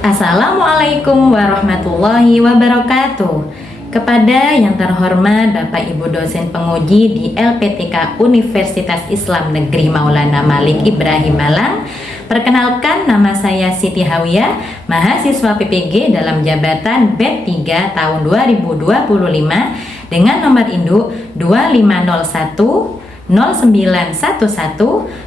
Assalamualaikum warahmatullahi wabarakatuh. Kepada yang terhormat Bapak Ibu dosen penguji di LPTK Universitas Islam Negeri Maulana Malik Ibrahim Malang, perkenalkan nama saya Siti Hawiyah, mahasiswa PPG dalam jabatan BEP 3 tahun 2025 dengan nomor induk 2501 0911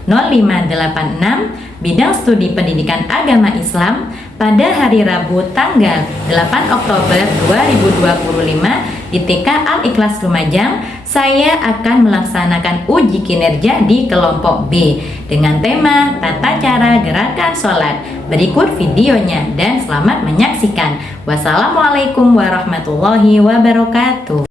0586, bidang studi pendidikan agama Islam, pada hari Rabu tanggal 8 Oktober 2025 di TK Al-Ikhlas Lumajang. Saya akan melaksanakan uji kinerja di kelompok B dengan tema tata cara gerakan sholat. Berikut videonya dan selamat menyaksikan. Wassalamualaikum warahmatullahi wabarakatuh.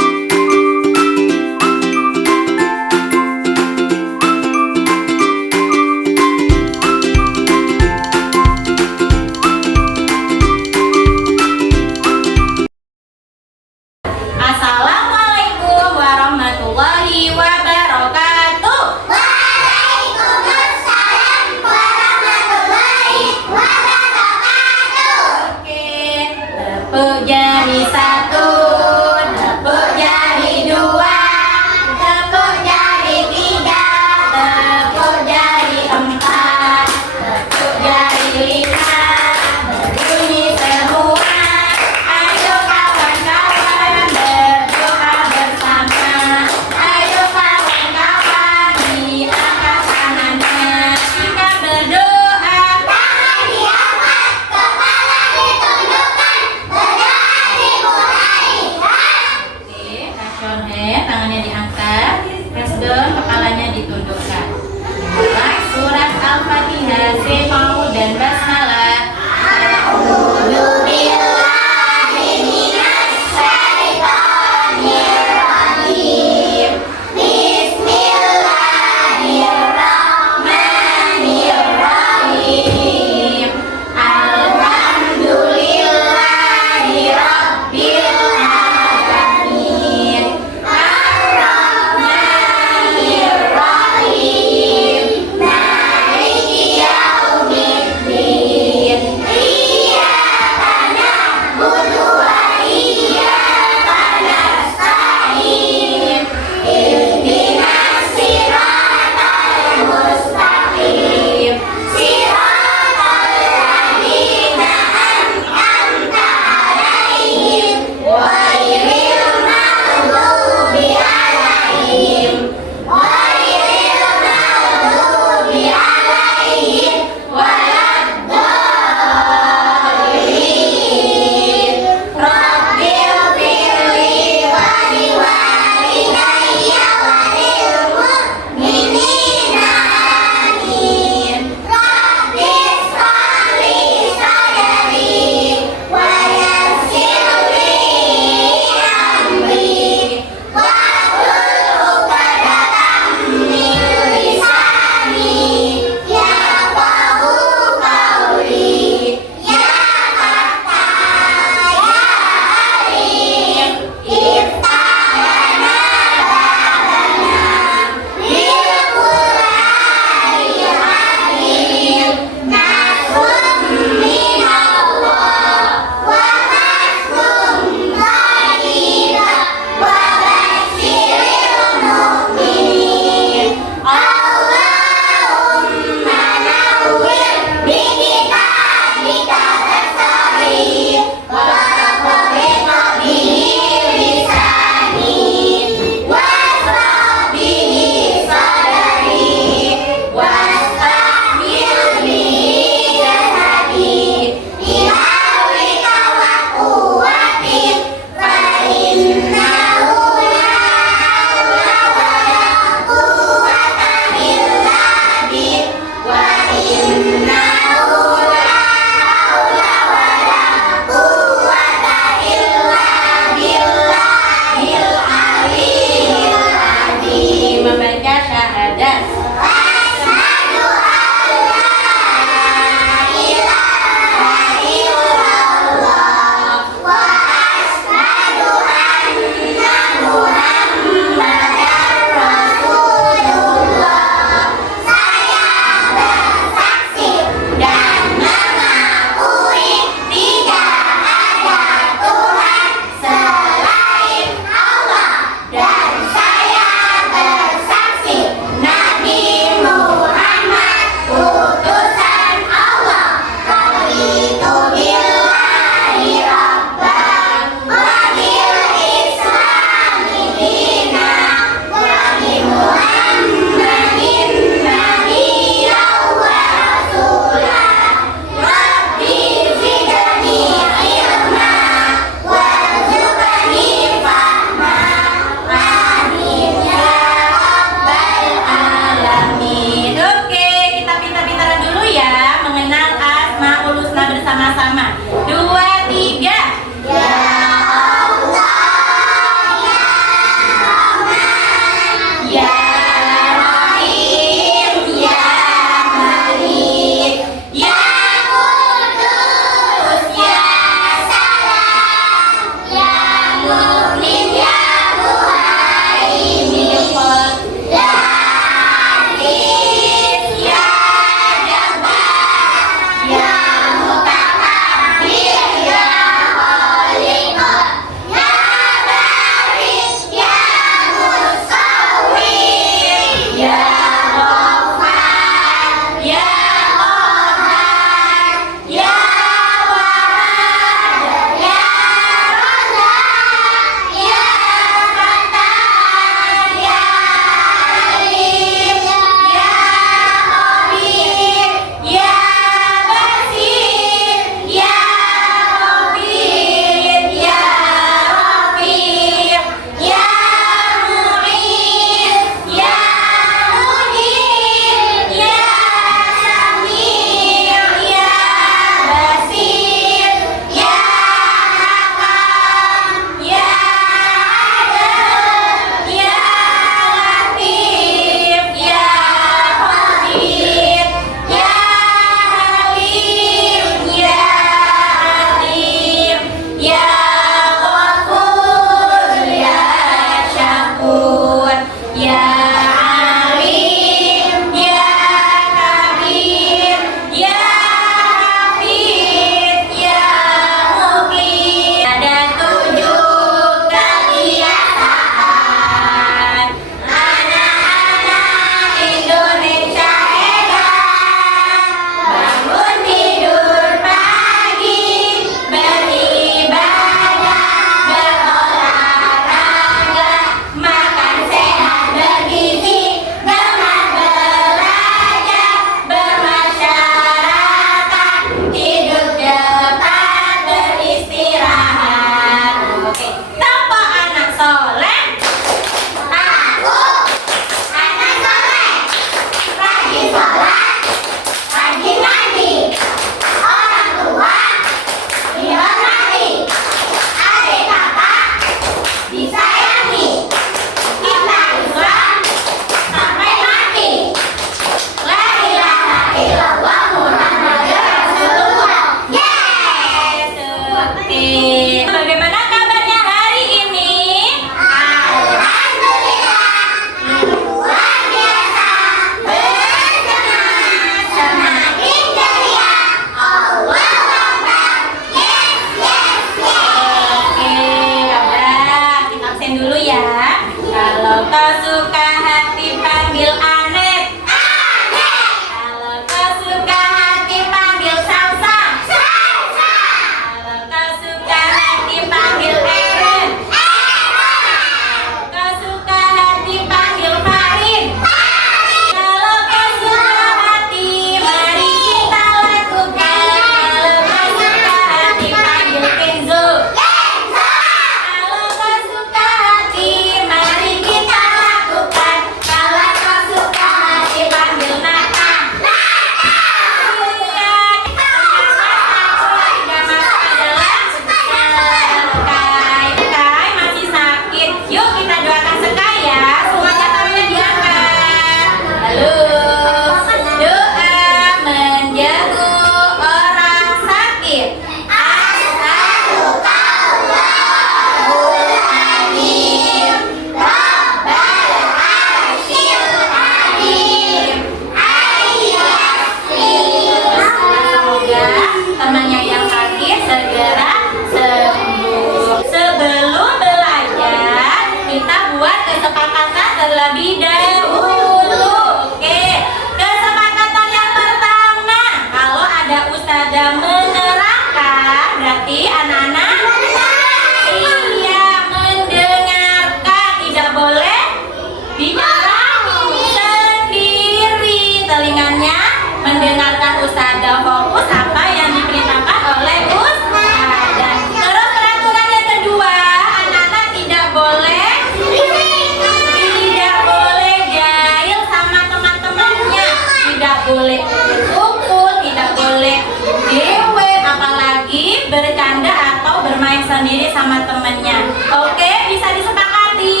teman-temannya. Oke, bisa disepakati?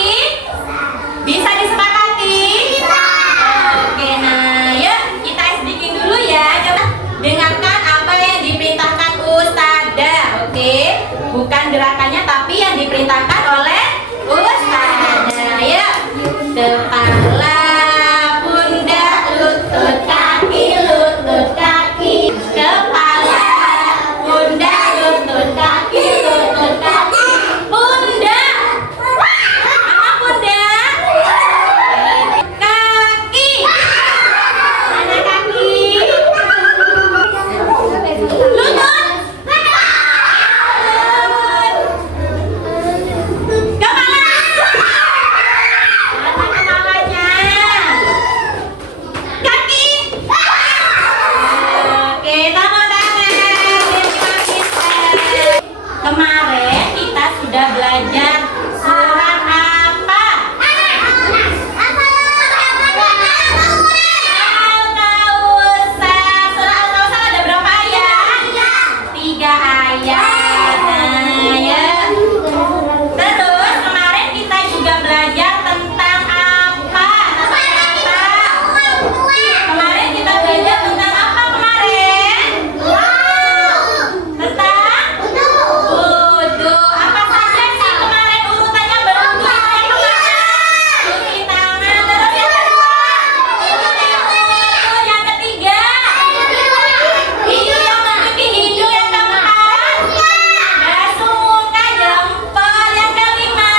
Bisa disepakati? Bisa. Oke, nah yuk kita speaking dulu ya. Coba dengarkan apa yang diperintahkan Ustazah. Oke, bukan gerakannya tapi yang diperintahkan oleh Ustazah. Yuk, kepala, pundak, lutut, kaki, lutut, kaki. Kepala, pundak, lutut, kaki, lutut, kaki. Pundak. Mana pundak? Kaki. Mana kaki? Lutut. Kepala. Mana kepalanya? Kaki. Oke, tepuk tangan. Terima kasih. Kemarin kita sudah belajar surat apa? Al-Kautsar. Surat Al-Kautsar ada berapa ayat? 3 ayat. Nah, ya. Terus kemarin kita juga belajar tentang apa? Kemarin kita belajar tentang apa kemarin? Tentang wudu. Apa saja sih kemarin urutannya berwudu itu yang pertama? Cuci tangan. Terus yang kedua? Terus yang ketiga? Yang mencuci hidung. Yang keempat? Basuh muka, jempol. Yang kelima?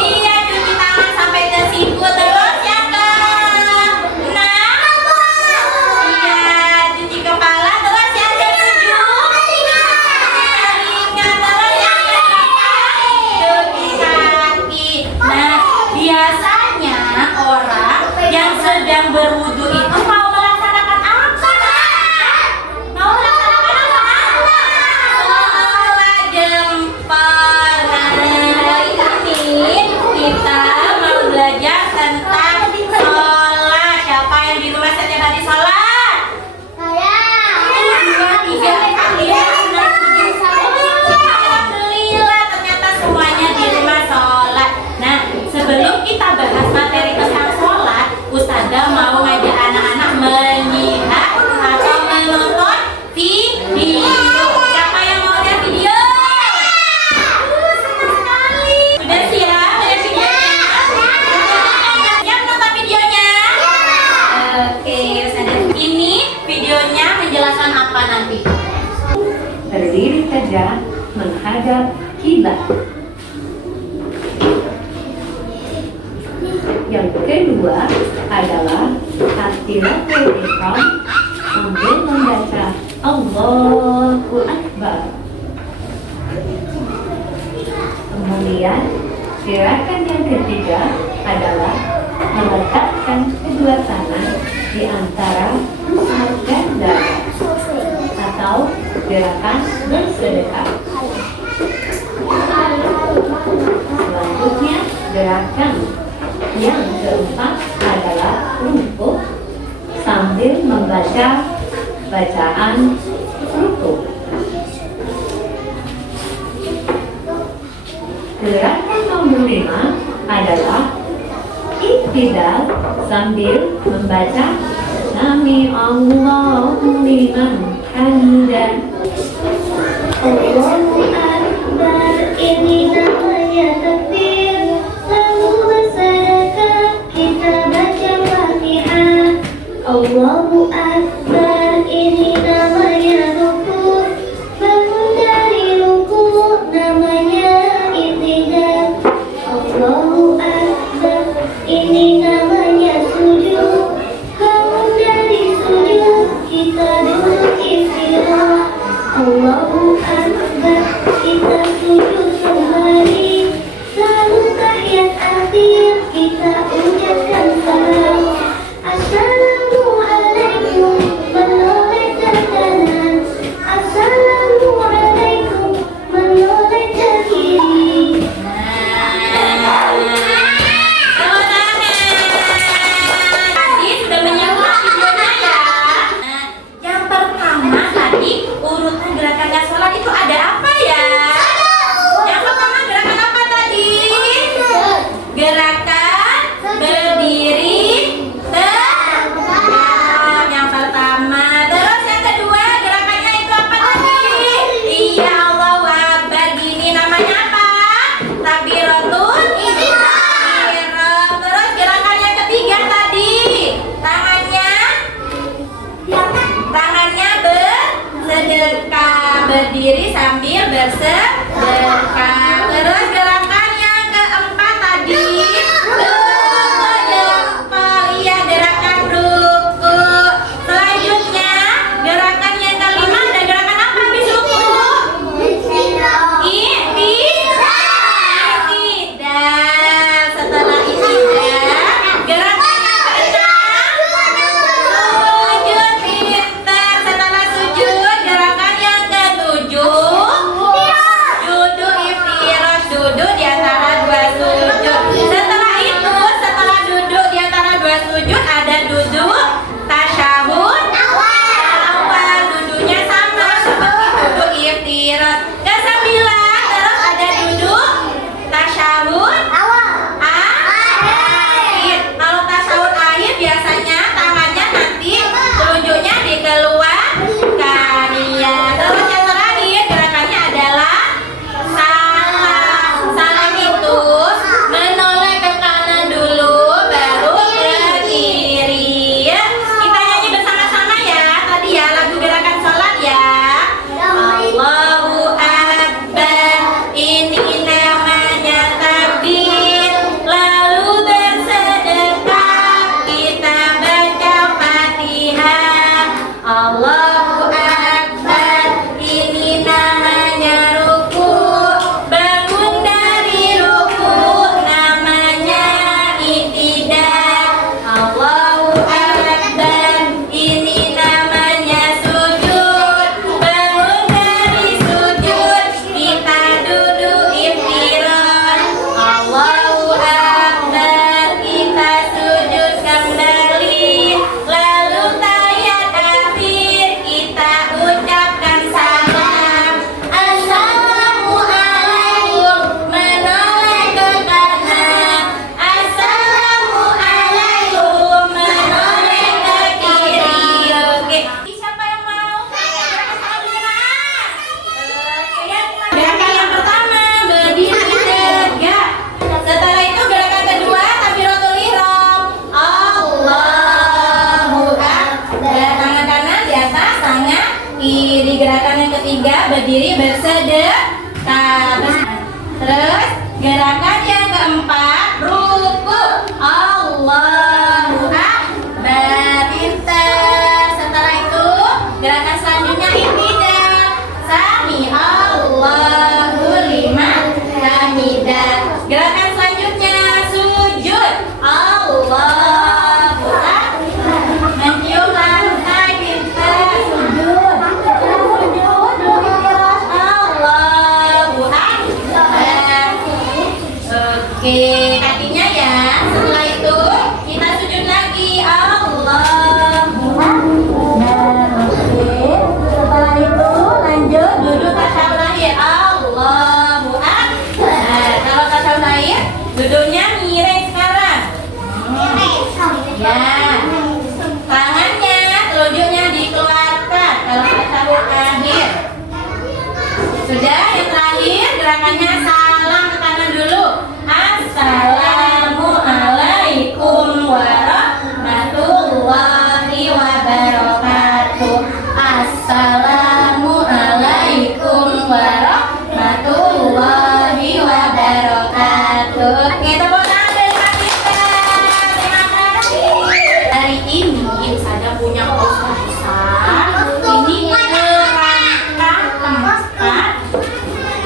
Iya, cuci tangan sampai ke siku. Terus yang keenam? Iya, cuci kepala. Terus yang ketujuh? Telinga. Terus yang ke-8? Cuci kaki. Nah, biasanya orang yang sedang berwudu itu mau melaksanakan apa? Mau melaksanakan apa? Sholat jempol. Nah, hari ini kita mau belajar tentang sholat. Siapa yang di rumah setiap hari sholat? 1, 2, 3, kalian. Alhamdulillah, ternyata semuanya di rumah sholat. Nah, sebelum kita bahas materi tentang sholat, Ustazah mau ngajak anak-anak melihat atau menonton video. Siapa yang mau lihat video? Senang sekali. Udah siap lihat videonya? Siap nonton videonya? Oke, Ustazah. Ini videonya menjelaskan apa nanti? Berdiri tegak menghadap kiblat. Yang kedua adalah takbiratul ihram sambil membaca Allahu Akbar. Kemudian gerakan yang ketiga adalah meletakkan kedua tangan di antara pusat dan dada atau gerakan bersedekah. Selanjutnya gerakan yang keempat adalah rukuk sambil membaca bacaan rukuk. Gerakan nomor 5 adalah iktidal sambil membaca Sami Allahu liman hamidah. Allahu Akbar, ini namanya takbir. Lalu bersedekah, kita baca Fatihah. Allahu Akbar, ini namanya rukuk. Bangun dari rukuk, namanya i'tidal. Allahu Akbar, ini namanya sujud. Bangun dari sujud, kita duduk istirahat. Allahu Akbar, kita sujud kembali. Lalu tahiyat akhir, kita ucapkan salam. Assalamualaikum, menoleh ke kanan. Assalamualaikum, menoleh ke kiri. Tadi sudah menyimak videonya ya. Nah, yang pertama tadi urutan gerakannya sholat itu ada apa ya? berdiri bersedekah. Terus gerakan yang keempat, ruku. Allahu Akbar. Pintar. Setelah itu gerakan selanjutnya iktidal. Sami Allahu liman hamidah. Gerakan selanjutnya sujud. Allahu Akbar. Mencium lantai. Pintar. Sujud. Allahu Akbar. Oke, kakinya ya. Setelah itu kita sujud lagi. Allahu Akbar. Oke. Setelah itu lanjut duduk tasyahud akhir. Allahu Akbar. Kalau tasyahud akhir duduknya miring sekarang. Ya. Tangannya, telunjuknya dikeluarkan kalau tasyahud akhir. Sudah, yang terakhir gerakannya salam ke kanan dulu. Assalamualaikum warahmatullahi wabarakatuh. Assalamualaikum warahmatullahi wabarakatuh. Oke, tepuk tangan dari Kak Tita. Terima kasih. Hari ini Ustazah punya poster besar. Ini kerangka tempat.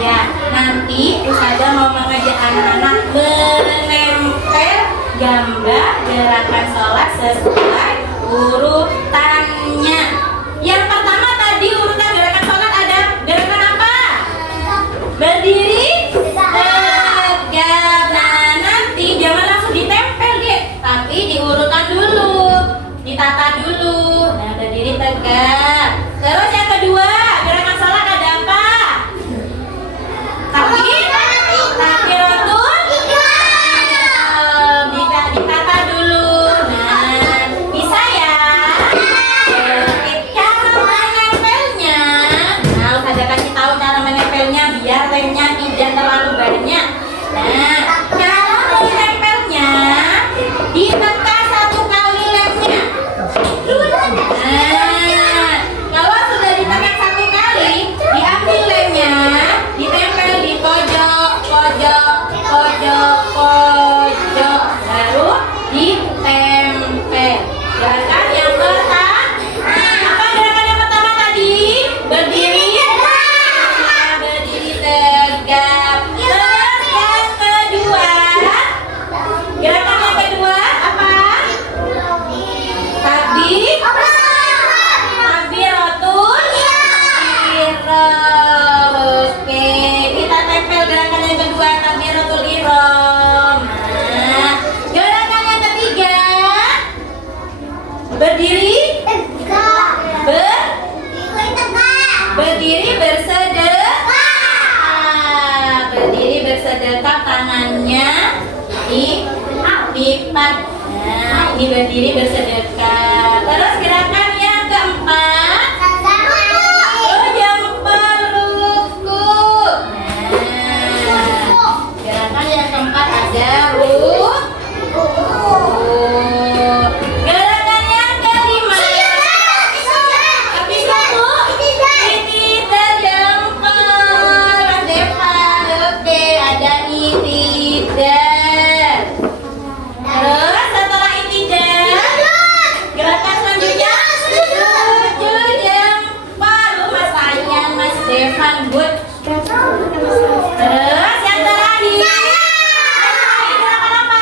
Ya, nanti Ustazah mau mengajak anak-anak menempel gambar gerakan sholat sesuai urutannya. Yang pertama tadi urutan gerakan sholat ada gerakan apa? Berdiri tegak. Nah, nanti jangan langsung ditempel deh, tapi diurutkan dulu, ditata dulu. Nah, berdiri tegak. Terus yang kedua, gerakan sholat ada apa? Takbiratul ihram. Ditata dulu. Nah, bisa ya. Cara menempelnya. Nah, Ustazah kasih tahu cara menempelnya biar lemnya tidak terlalu banyak. Nah, cara menempelnya ditekan 1 kali lemnya. Nah, kalau sudah ditekan 1 kali, diambil lemnya, ditempel di pojok, baru ditempel. Gerakan yang pertama, apa gerakan yang pertama tadi? Berdiri, berdiri tegak. Terus yang kedua, gerakan yang kedua apa? Takbiratul ihram. Oke, kita tempel gerakan yang kedua, takbiratul ihram. Nah, gerakan yang ketiga, berdiri, berdiri bersedekah. Berdiri bersedekah, tangannya dilipat. Nah, ini berdiri bersedekah. Terus gerakan yang keempat, jempol ruku. Nah, gerakan yang keempat ada ruku. Gerakan yang kelima, habis itu itidal jempol. Mas Devan, oke, ada itidal. Terus setelah itidal, gerakan selanjutnya sujud jempol. Mas Ryan, Mas Devan, good. Terus yang terakhir gerakan apa?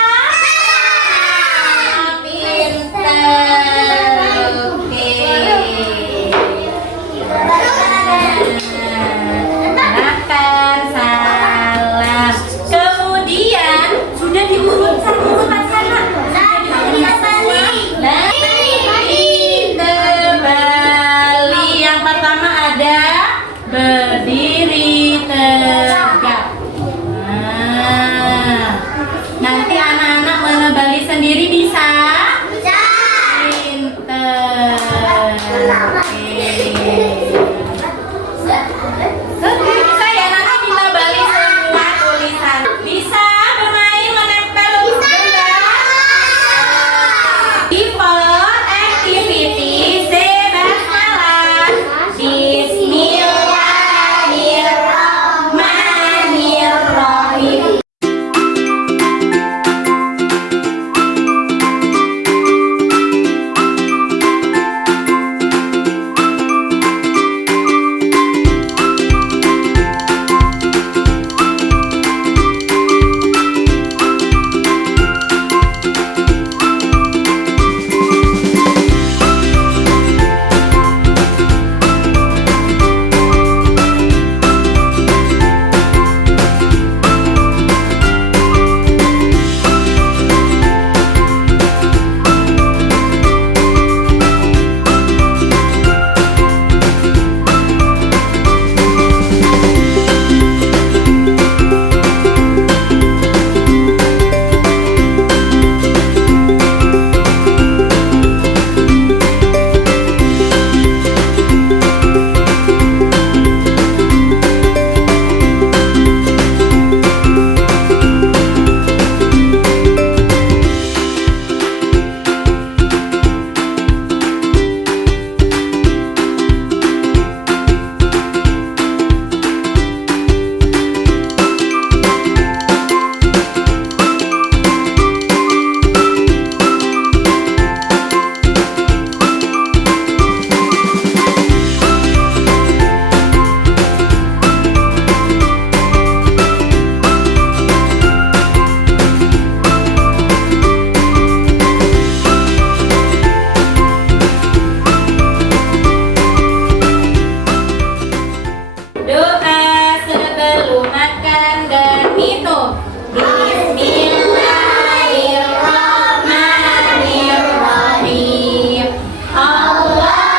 Bismillahirrahmanirrahim. Allahumma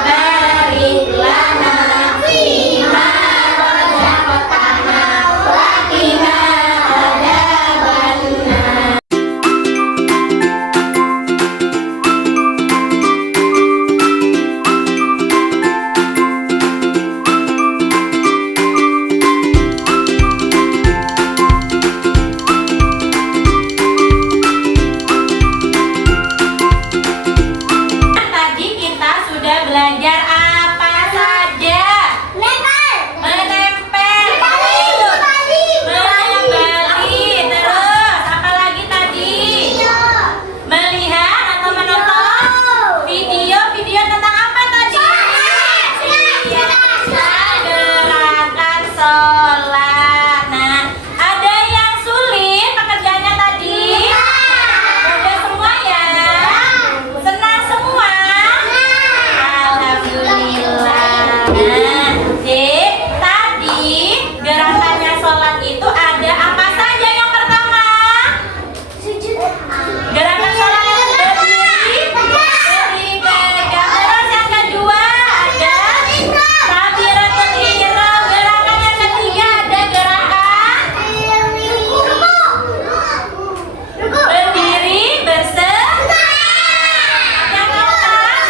barik lana fima razaqtana wa qina adzabannar. Tadi kita sudah belajar apa saja? Menempel, mengembali, terus apa lagi tadi? Melihat atau menonton video tentang apa tadi? Gerakan sholat. Nah, ada yang sulit pekerjaannya tadi? Udah semua ya? Senang semua? Alhamdulillah. Nah, Dek, tadi gerakannya sholat itu ada apa saja? Yang pertama, gerakan sholat itu berdiri tegak. Terus yang kedua ada takbiratul ihram. Gerakan yang ketiga ada gerakan berdiri bersegera. Yang keempat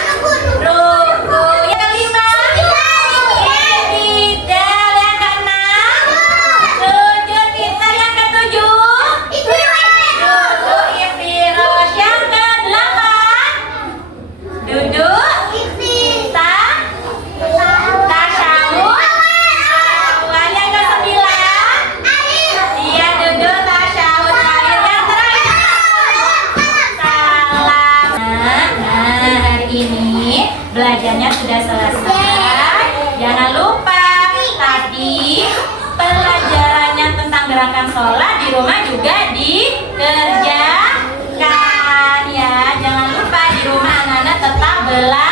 ruku. Yang kelima i'tidal. Yang keenam sujud titir. Yang ketujuh duduk iftirosh. Yang kedelapan duduk tasyahud awal. Yang kesembilan dia duduk tasyahud akhir. Yang terakhir salam. Nah, hari ini belajarnya sudah selesai. Jangan lupa tadi pelajarannya tentang gerakan sholat di rumah juga dikerjakan ya. Jangan lupa di rumah anak-anak tetap belajar.